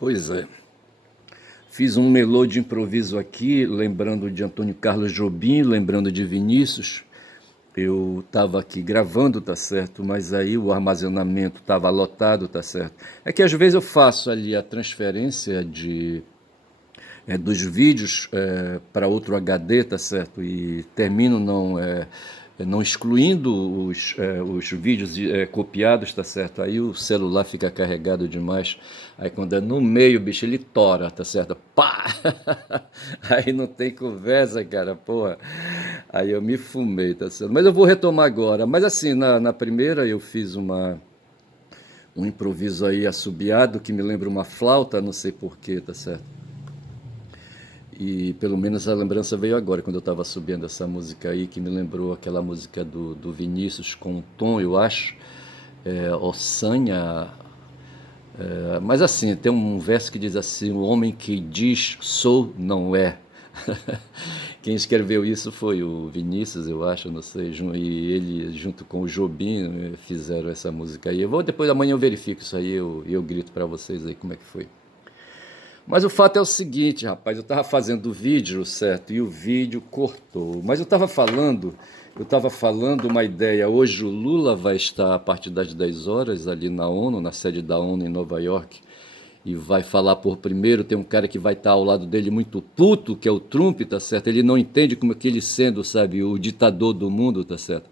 Pois é. Fiz um melô de improviso aqui, lembrando de Antônio Carlos Jobim, lembrando de Vinícius. Eu estava aqui gravando, tá certo? Mas aí o armazenamento estava lotado, tá certo? É que às vezes eu faço ali a transferência dos vídeos para outro HD, tá certo? E termino não excluindo os vídeos copiados, tá certo? Aí o celular fica carregado demais. Aí quando é no meio, bicho, ele tora, tá certo? Pá! Aí não tem conversa, cara, porra. Aí eu me fumei, tá certo? Mas eu vou retomar agora. Mas assim, na primeira eu fiz um improviso aí assobiado que me lembra uma flauta, não sei porquê, tá certo? E pelo menos a lembrança veio agora, quando eu estava subindo essa música aí, que me lembrou aquela música do Vinícius com o Tom, eu acho, Ossanha. Mas assim, tem um verso que diz assim: o homem que diz sou, não é. Quem escreveu isso foi o Vinícius, eu acho, não sei, e ele junto com o Jobim fizeram essa música aí. Depois amanhã eu verifico isso aí e eu grito para vocês aí como é que foi. Mas o fato é o seguinte, rapaz, eu estava fazendo o vídeo, certo? E o vídeo cortou. Mas eu estava falando uma ideia. Hoje o Lula vai estar a partir das 10 horas ali na ONU, na sede da ONU em Nova York, e vai falar por primeiro. Tem um cara que vai estar ao lado dele muito puto, que é o Trump, tá certo? Ele não entende como é que ele sendo, sabe, o ditador do mundo, tá certo?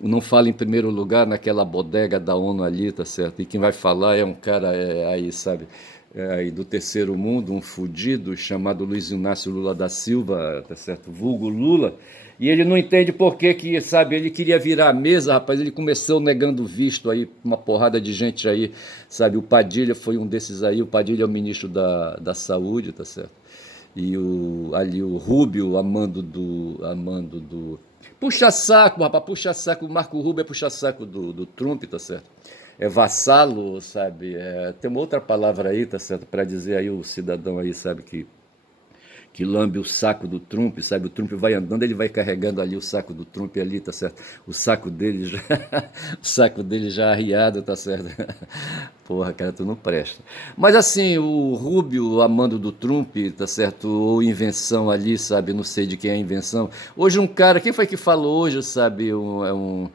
Não fala em primeiro lugar naquela bodega da ONU ali, tá certo? E quem vai falar é um cara aí, sabe, aí do terceiro mundo, um fudido chamado Luiz Inácio Lula da Silva, tá certo? Vulgo Lula. E ele não entende por que, sabe, ele queria virar a mesa, rapaz, ele começou negando visto aí, uma porrada de gente aí, sabe, o Padilha foi um desses aí, o Padilha é o ministro da Saúde, tá certo? E ali o Rubio, amando do puxa-saco, rapaz, puxa-saco, o Marco Rubio é puxa-saco do Trump, tá certo? É vassalo, sabe? Tem uma outra palavra aí, tá certo? Para dizer aí o cidadão aí, sabe, que lambe o saco do Trump, sabe? O Trump vai andando, ele vai carregando ali o saco do Trump ali, tá certo? O saco dele já, o saco dele já arriado, tá certo? Porra, cara, tu não presta. Mas assim, o Rubio amando do Trump, tá certo? Ou invenção ali, sabe? Não sei de quem é a invenção. Hoje um cara, quem foi que falou hoje, sabe? Eu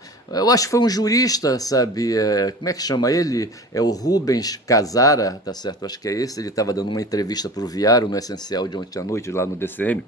acho que foi um jurista, sabe? Como é que chama ele? É o Rubens Casara, tá certo? Acho que é esse. Ele estava dando uma entrevista para o Viário no Essencial de ontem à noite, lá no DCM.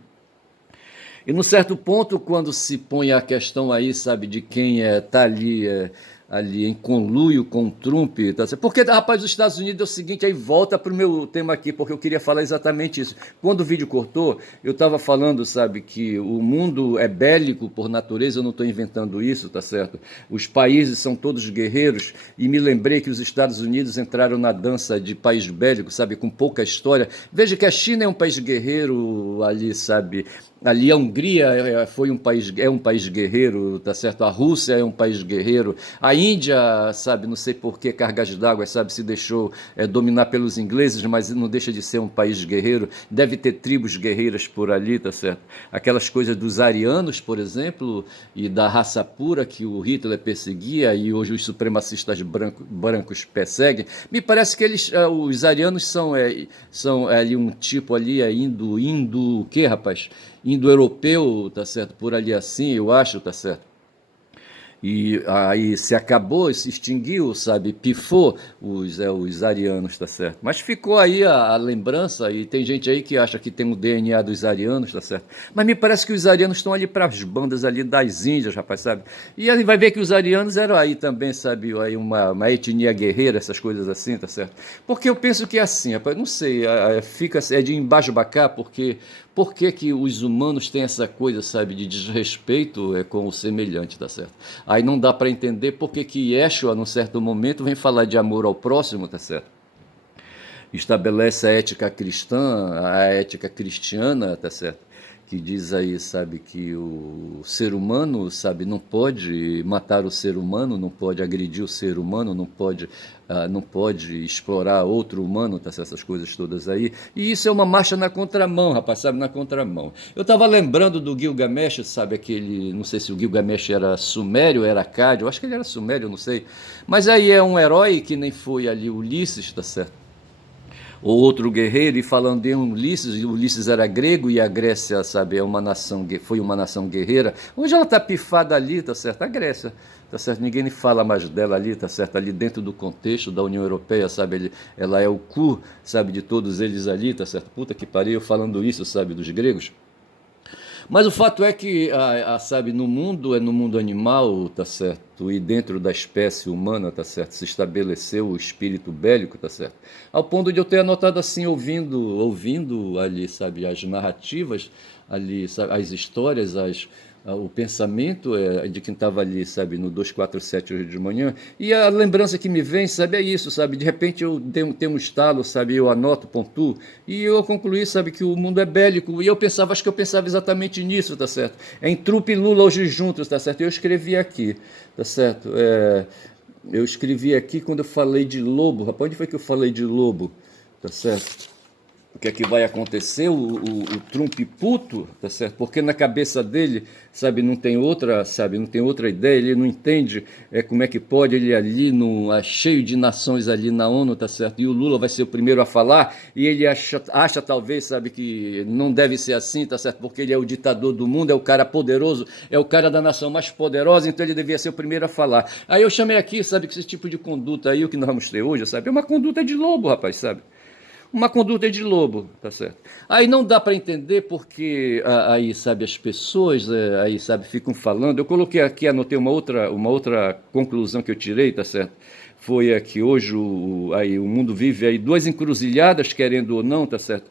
E num certo ponto, quando se põe a questão aí, sabe, de quem tá ali em conluio com o Trump, tá certo? Porque, rapaz, os Estados Unidos é o seguinte, aí volta para o meu tema aqui, porque eu queria falar exatamente isso. Quando o vídeo cortou, eu estava falando, sabe, que o mundo é bélico por natureza, eu não estou inventando isso, tá certo? Os países são todos guerreiros, e me lembrei que os Estados Unidos entraram na dança de país bélico, sabe, com pouca história. Veja que a China é um país guerreiro ali, sabe? Ali a Hungria é um país guerreiro, tá certo? A Rússia é um país guerreiro. A Índia, sabe, não sei por que cargas d'água, sabe, se deixou dominar pelos ingleses, mas não deixa de ser um país guerreiro. Deve ter tribos guerreiras por ali, tá certo? Aquelas coisas dos arianos, por exemplo, e da raça pura que o Hitler perseguia e hoje os supremacistas brancos perseguem. Me parece que os arianos são ali um tipo ali, o quê, rapaz? Indo-europeu, tá certo? Por ali assim, eu acho, tá certo? E aí se acabou, se extinguiu, sabe, pifou os arianos, tá certo? Mas ficou aí a lembrança, e tem gente aí que acha que tem o DNA dos arianos, tá certo? Mas me parece que os arianos estão ali para as bandas ali das Índias, rapaz, sabe? E aí vai ver que os arianos eram aí também, sabe, aí uma etnia guerreira, essas coisas assim, tá certo? Porque eu penso que é assim, rapaz, não sei, fica é de embasbacar, porque por que que os humanos têm essa coisa, sabe, de desrespeito com o semelhante, tá certo? Aí não dá para entender por que que Yeshua, num certo momento, vem falar de amor ao próximo, tá certo? Estabelece a ética cristã, a ética cristiana, tá certo? Que diz aí, sabe, que o ser humano, sabe, não pode matar o ser humano, não pode agredir o ser humano, não pode explorar outro humano, tá certo? Essas coisas todas aí. E isso é uma marcha na contramão, rapaz, sabe, na contramão. Eu estava lembrando do Gilgamesh, sabe, aquele, não sei se o Gilgamesh era sumério, era acádio, eu acho que ele era sumério, não sei. Mas aí é um herói que nem foi ali Ulisses, tá certo? Ou outro guerreiro, e falando em Ulisses, e Ulisses era grego e a Grécia, sabe, foi uma nação guerreira. Hoje ela está pifada ali, tá certo? A Grécia, tá certo? Ninguém fala mais dela ali, tá certo? Ali dentro do contexto da União Europeia, sabe? Ela é o cu, sabe, de todos eles ali, tá certo? Puta que pariu, falando isso, sabe, dos gregos. Mas o fato é que, sabe, no mundo, é no mundo animal, tá certo? E dentro da espécie humana, tá certo? Se estabeleceu o espírito bélico, tá certo? Ao ponto de eu ter anotado assim, ouvindo ali, sabe, as narrativas, ali, sabe, as histórias, o pensamento de quem estava ali, sabe, no 247 hoje de manhã, e a lembrança que me vem, sabe, é isso, sabe, de repente eu tenho um estalo, sabe, eu anoto, pontuo, e eu concluí, sabe, que o mundo é bélico, e eu pensava, acho que eu pensava exatamente nisso, tá certo, é em Trupe e Lula hoje juntos, tá certo, eu escrevi aqui, tá certo, eu escrevi aqui quando eu falei de lobo, rapaz, onde foi que eu falei de lobo, tá certo? O que é que vai acontecer, o Trump puto, tá certo? Porque na cabeça dele, sabe, não tem outra ideia, ele não entende como é que pode ele ali, cheio de nações ali na ONU, tá certo? E o Lula vai ser o primeiro a falar, e ele acha talvez, sabe, que não deve ser assim, tá certo? Porque ele é o ditador do mundo, é o cara poderoso, é o cara da nação mais poderosa, então ele devia ser o primeiro a falar. Aí eu chamei aqui, sabe, que esse tipo de conduta aí, o que nós vamos ter hoje, sabe, é uma conduta de lobo, rapaz, sabe? Uma conduta de lobo, tá certo? Aí não dá para entender porque aí, sabe, as pessoas aí, sabe, ficam falando. Eu coloquei aqui, anotei uma outra conclusão que eu tirei, tá certo? Foi que hoje aí, o mundo vive aí duas encruzilhadas, querendo ou não, tá certo?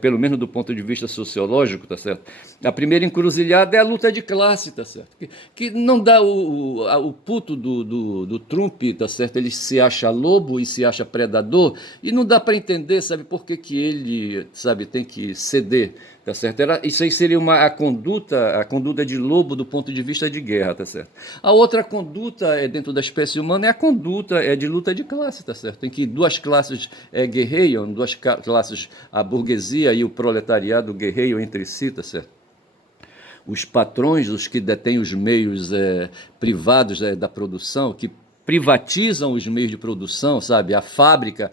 Pelo menos do ponto de vista sociológico, tá certo? A primeira encruzilhada é a luta de classe, tá certo? Que não dá o puto do Trump, tá certo? Ele se acha lobo e se acha predador, e não dá para entender, sabe, por que que ele, sabe, tem que ceder, tá certo? Isso aí seria a conduta de lobo do ponto de vista de guerra, tá certo? A outra conduta dentro da espécie humana é a conduta de luta de classe, tá certo? Em que duas classes guerreiam, duas classes, a burguesia e o proletariado guerreiam entre si, tá certo? Os patrões, os que detêm os meios privados da produção, que privatizam os meios de produção, sabe? A fábrica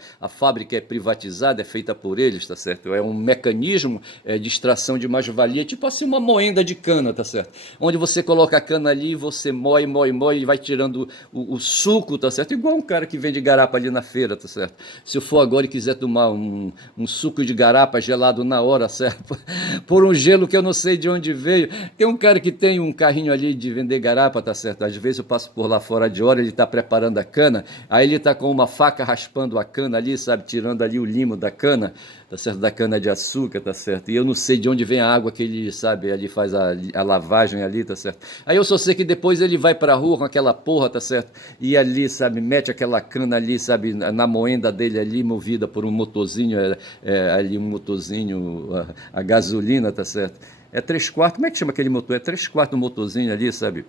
é privatizada, é feita por eles, tá certo? É um mecanismo de extração de mais-valia, tipo assim uma moenda de cana, tá certo? Onde você coloca a cana ali, você moe, moe, moe e vai tirando o suco, tá certo? Igual um cara que vende garapa ali na feira, tá certo? Se eu for agora e quiser tomar um suco de garapa gelado na hora, certo? Por um gelo que eu não sei de onde veio. Tem um cara que tem um carrinho ali de vender garapa, tá certo? Às vezes eu passo por lá fora de hora, ele tá preparando a cana, aí ele tá com uma faca raspando a cana ali, sabe? Tirando ali o limo da cana, tá certo? Da cana de açúcar, tá certo? E eu não sei de onde vem a água que ele, sabe? Ali faz a lavagem ali, tá certo? Aí eu só sei que depois ele vai pra rua com aquela porra, tá certo? E ali, sabe? Mete aquela cana ali, sabe? Na moenda dele ali, movida por um motorzinho, ali um motorzinho a gasolina, tá certo? É 3/4, como é que chama aquele motor? É 3/4 do motorzinho ali, sabe?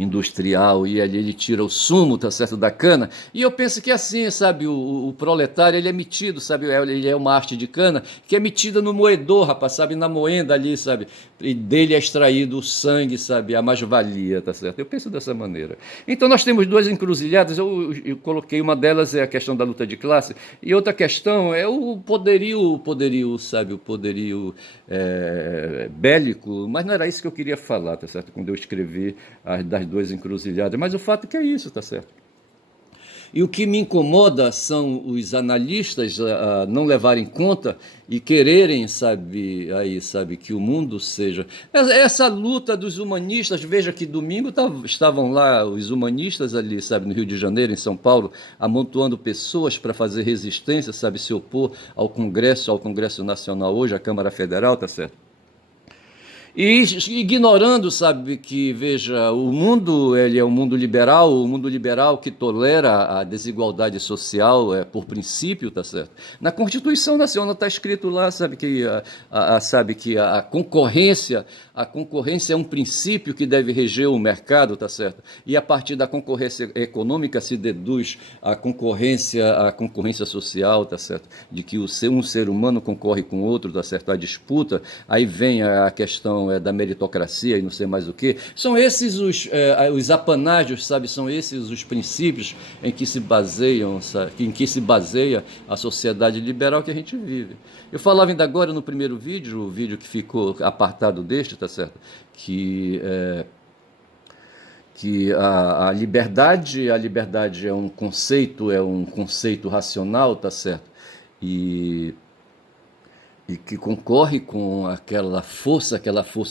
Industrial, e ali ele tira o sumo, tá certo, da cana, e eu penso que é assim, sabe, o proletário, ele é metido, sabe, ele é uma arte de cana, que é metida no moedor, rapaz, sabe, na moenda ali, sabe, e dele é extraído o sangue, sabe, a mais-valia, tá certo, eu penso dessa maneira. Então nós temos duas encruzilhadas, eu coloquei, uma delas é a questão da luta de classe, e outra questão é o poderio, sabe, o poderio bélico, mas não era isso que eu queria falar, tá certo, quando eu escrevi das duas encruzilhadas, mas o fato é que é isso, tá certo? E o que me incomoda são os analistas não levarem em conta e quererem, sabe, que o mundo seja. Essa luta dos humanistas, veja que domingo estavam lá os humanistas ali, sabe, no Rio de Janeiro, em São Paulo, amontoando pessoas para fazer resistência, sabe, se opor ao Congresso Nacional hoje, à Câmara Federal, tá certo? E ignorando, sabe, que, veja, o mundo, ele é um mundo liberal, o mundo liberal que tolera a desigualdade social por princípio, tá certo? Na Constituição Nacional está escrito lá, sabe, que a concorrência é um princípio que deve reger o mercado, tá certo? E a partir da concorrência econômica se deduz a concorrência social, tá certo? De que um ser humano concorre com outro, tá certo? A disputa, aí vem a questão da meritocracia e não sei mais o que. São esses os apanágios, sabe? São esses os princípios em que se baseiam, sabe? Em que se baseia a sociedade liberal que a gente vive. Eu falava ainda agora no primeiro vídeo, o vídeo que ficou apartado deste, tá certo? Que a liberdade é um conceito racional, tá certo? E que concorre com aquela força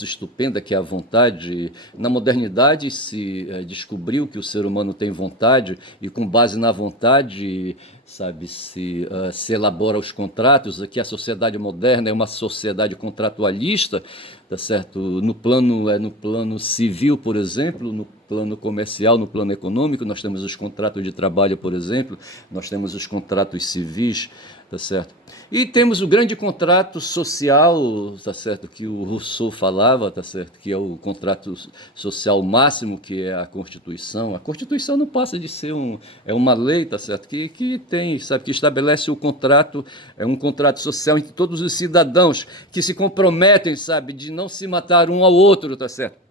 estupenda que é a vontade. Na modernidade se descobriu que o ser humano tem vontade e com base na vontade, sabe, se elabora os contratos, que a sociedade moderna é uma sociedade contratualista, tá certo? No plano civil, por exemplo, no plano comercial, no plano econômico, nós temos os contratos de trabalho, por exemplo, nós temos os contratos civis, tá certo? E temos o grande contrato social, tá certo, que o Rousseau falava, tá certo, que é o contrato social máximo, que é a Constituição. A Constituição não passa de ser uma lei, tá certo, que tem, sabe, que estabelece o contrato, é um contrato social entre todos os cidadãos que se comprometem, sabe, de não se matar um ao outro, tá certo?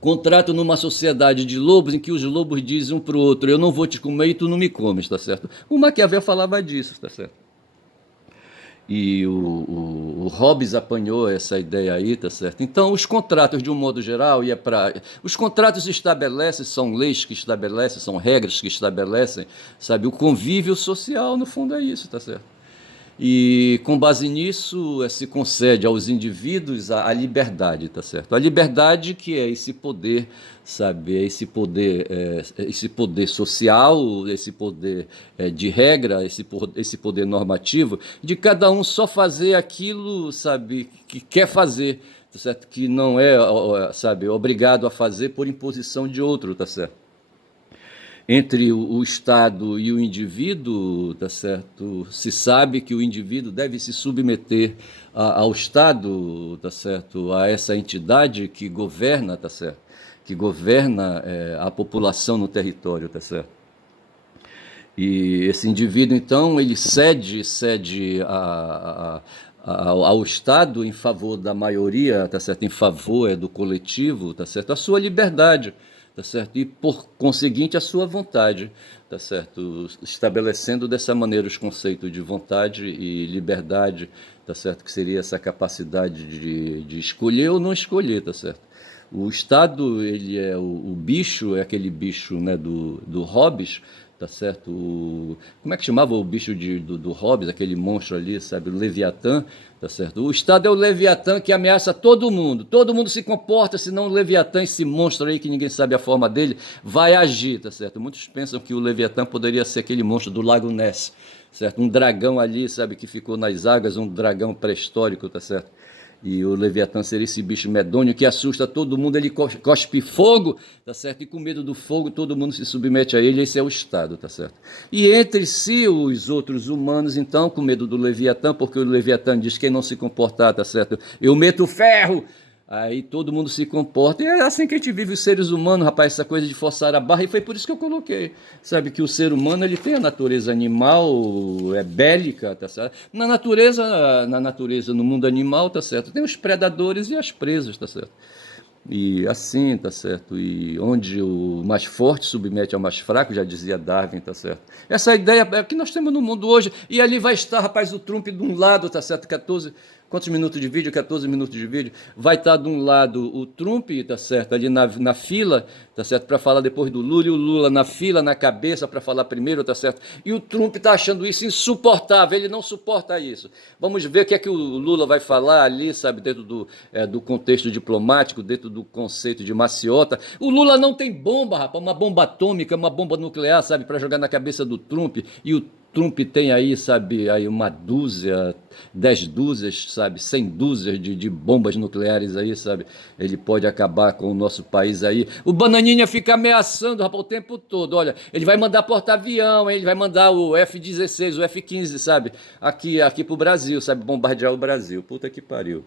Contrato numa sociedade de lobos em que os lobos dizem um para o outro: eu não vou te comer e tu não me comes, tá certo? O Maquiavel falava disso, tá certo? E o Hobbes apanhou essa ideia aí, tá certo? Então, os contratos, de um modo geral, os contratos estabelecem, são leis que estabelecem, são regras que estabelecem, sabe? O convívio social, no fundo, é isso, tá certo? E com base nisso se concede aos indivíduos a liberdade, tá certo? A liberdade que é esse poder, sabe? Esse poder social, esse poder de regra, esse poder normativo, de cada um só fazer aquilo, sabe, que quer fazer, tá certo? Que não é, sabe, obrigado a fazer por imposição de outro, tá certo? Entre o Estado e o indivíduo, tá certo? Se sabe que o indivíduo deve se submeter ao Estado, tá certo? A essa entidade que governa, tá certo? Que governa a população no território, tá certo? E esse indivíduo, então, ele cede ao Estado em favor da maioria, tá certo? Em favor do coletivo, tá certo? A sua liberdade, tá certo? E por conseguinte a sua vontade, tá certo? Estabelecendo dessa maneira os conceitos de vontade e liberdade, tá certo? Que seria essa capacidade de escolher ou não escolher, tá certo? O Estado, ele é o bicho, é aquele bicho, né, do Hobbes, tá certo? Como é que chamava o bicho do Hobbes, aquele monstro ali, sabe? O Leviatã, tá certo? O Estado é o Leviatã que ameaça todo mundo se comporta, senão o Leviatã, esse monstro aí que ninguém sabe a forma dele, vai agir, tá certo? Muitos pensam que o Leviatã poderia ser aquele monstro do Lago Ness, certo? Um dragão ali, sabe, que ficou nas águas, um dragão pré-histórico, tá certo? E o Leviatã seria esse bicho medonho que assusta todo mundo, ele cospe fogo, tá certo? E com medo do fogo todo mundo se submete a ele, esse é o Estado, tá certo? E entre si os outros humanos, então, com medo do Leviatã, porque o Leviatã diz: quem não se comportar, tá certo? Eu meto ferro! Aí todo mundo se comporta, e é assim que a gente vive os seres humanos, rapaz, essa coisa de forçar a barra, e foi por isso que eu coloquei, sabe, que o ser humano, ele tem a natureza animal, é bélica, tá certo? Na natureza, no mundo animal, tá certo? Tem os predadores e as presas, tá certo? E assim, tá certo? E onde o mais forte submete ao mais fraco, já dizia Darwin, tá certo? Essa ideia é que nós temos no mundo hoje, e ali vai estar, rapaz, o Trump de um lado, tá certo? Quantos minutos de vídeo? 14 minutos de vídeo. Vai estar de um lado o Trump, tá certo? Ali na fila, tá certo? Para falar depois do Lula, e o Lula na fila, na cabeça, para falar primeiro, tá certo? E o Trump tá achando isso insuportável, ele não suporta isso. Vamos ver o que é que o Lula vai falar ali, sabe? Dentro do contexto diplomático, dentro do conceito de maciota. O Lula não tem bomba, rapaz, uma bomba atômica, uma bomba nuclear, sabe? Para jogar na cabeça do Trump. E o Trump tem aí, sabe, aí uma dúzia, 10 dúzias, sabe, 100 dúzias de bombas nucleares aí, sabe? Ele pode acabar com o nosso país aí. O Bananinha fica ameaçando, rapaz, o tempo todo. Olha, ele vai mandar porta-avião, ele vai mandar o F-16, o F-15, sabe? Aqui pro Brasil, sabe? Bombardear o Brasil. Puta que pariu.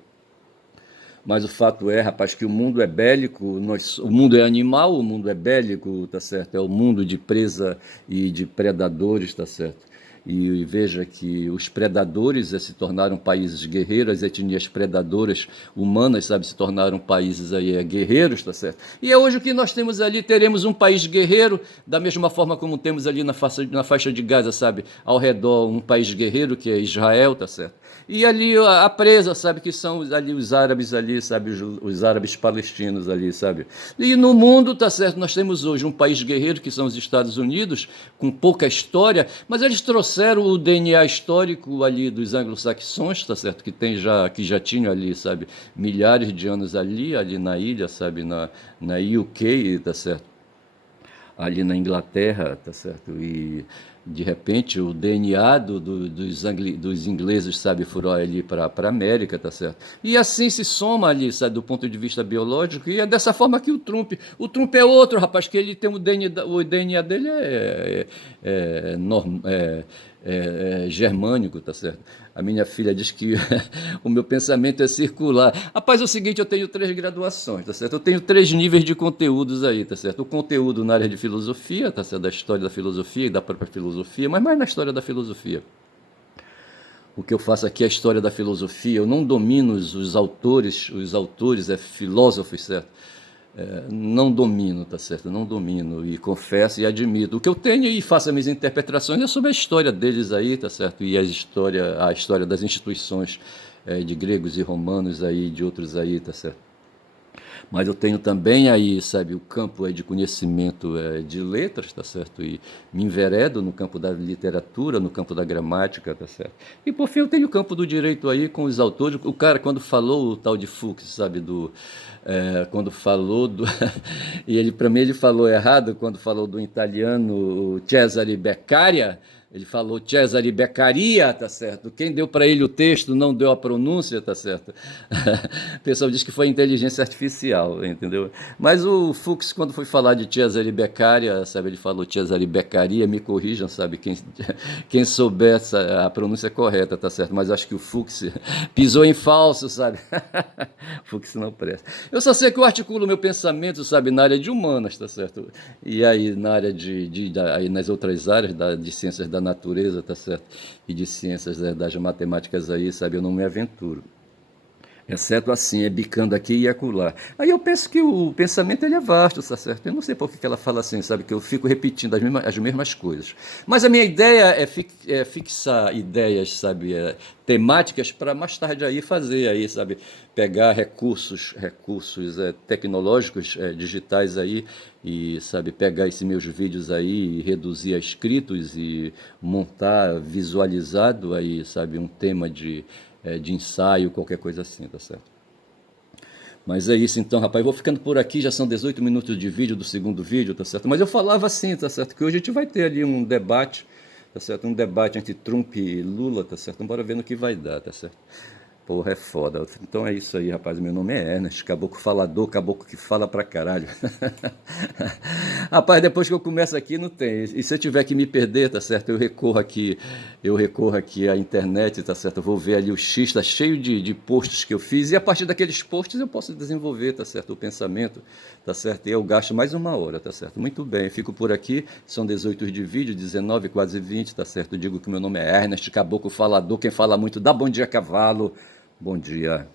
Mas o fato é, rapaz, que o mundo é bélico, o mundo é animal, o mundo é bélico, tá certo? É o mundo de presa e de predadores, tá certo? E veja que os predadores se tornaram países guerreiros, as etnias predadoras humanas, sabe, se tornaram países aí guerreiros, tá certo? E é hoje o que nós temos ali, teremos um país guerreiro, da mesma forma como temos ali na faixa de Gaza, sabe, ao redor um país guerreiro, que é Israel, tá certo? E ali a presa, sabe, que são ali os árabes ali, sabe, os árabes palestinos ali, sabe? E no mundo, tá certo, nós temos hoje um país guerreiro, que são os Estados Unidos, com pouca história, mas eles trouxeram o DNA histórico ali dos anglo-saxões, tá certo, que já tinham ali, sabe, milhares de anos ali na ilha, sabe, na UK, tá certo? Ali na Inglaterra, tá certo? E de repente o DNA dos ingleses, sabe, furou ali para a América, tá certo? E assim se soma ali, sabe, do ponto de vista biológico, e é dessa forma que o Trump é outro, rapaz, que ele tem o DNA dele é germânico, tá certo? A minha filha diz que o meu pensamento é circular. Rapaz, é o seguinte, eu tenho 3 graduações, tá certo? Eu tenho 3 níveis de conteúdos aí, tá certo? O conteúdo na área de filosofia, tá certo? Da história da filosofia e da própria filosofia, mas mais na história da filosofia. O que eu faço aqui é a história da filosofia, eu não domino os autores filósofos, certo? Não domino, tá certo? Não domino e confesso e admito. O que eu tenho e faço as minhas interpretações é sobre a história deles aí, tá certo? E a história das instituições de gregos e romanos aí, de outros aí, tá certo? Mas eu tenho também aí, sabe, o campo de conhecimento de letras, tá certo? E me enveredo no campo da literatura, no campo da gramática, tá certo? E por fim eu tenho o campo do direito aí com os autores. O cara, quando falou o tal de Fux, sabe, quando falou do. E ele, para mim, ele falou errado quando falou do italiano Cesare Beccaria. Ele falou Cesare Beccaria, tá certo? Quem deu para ele o texto não deu a pronúncia, tá certo? O pessoal diz que foi inteligência artificial, entendeu? Mas o Fux, quando foi falar de Cesare Beccaria, sabe, ele falou Cesare Beccaria, me corrijam, sabe, quem souber a pronúncia correta, tá certo? Mas acho que o Fux pisou em falso, sabe? Fux não presta. Eu só sei que eu articulo meu pensamento, sabe, na área de humanas, tá certo? E aí na área aí nas outras áreas de ciências da natureza, tá certo? E de ciências das matemáticas aí, sabe, eu não me aventuro. Exceto assim, bicando aqui e acolá. Aí eu penso que o pensamento ele é vasto, tá certo? Eu não sei por que ela fala assim, sabe? Que eu fico repetindo as mesmas coisas. Mas a minha ideia é fixar ideias, sabe? Temáticas para mais tarde aí fazer aí, sabe? Pegar recursos tecnológicos, digitais aí e, sabe? Pegar esses meus vídeos aí e reduzir a escritos e montar visualizado aí, sabe? Um tema de ensaio, qualquer coisa assim, tá certo? Mas é isso então, rapaz. Eu vou ficando por aqui, já são 18 minutos de vídeo do segundo vídeo, tá certo? Mas eu falava assim, tá certo? Que hoje a gente vai ter ali um debate, tá certo? Um debate entre Trump e Lula, tá certo? Bora ver no que vai dar, tá certo? Porra, é foda. Então é isso aí, rapaz. Meu nome é Ernest, caboclo falador, caboclo que fala pra caralho. Rapaz, depois que eu começo aqui, não tem. E se eu tiver que me perder, tá certo? Eu recorro aqui à internet, tá certo? Eu vou ver ali o X, tá cheio de posts que eu fiz, e a partir daqueles posts eu posso desenvolver, tá certo? O pensamento, tá certo? E eu gasto mais 1 hora, tá certo? Muito bem, fico por aqui. São 18 de vídeo, 19, quase 20, tá certo? Eu digo que meu nome é Ernest, caboclo falador. Quem fala muito dá bom dia, cavalo. Bom dia.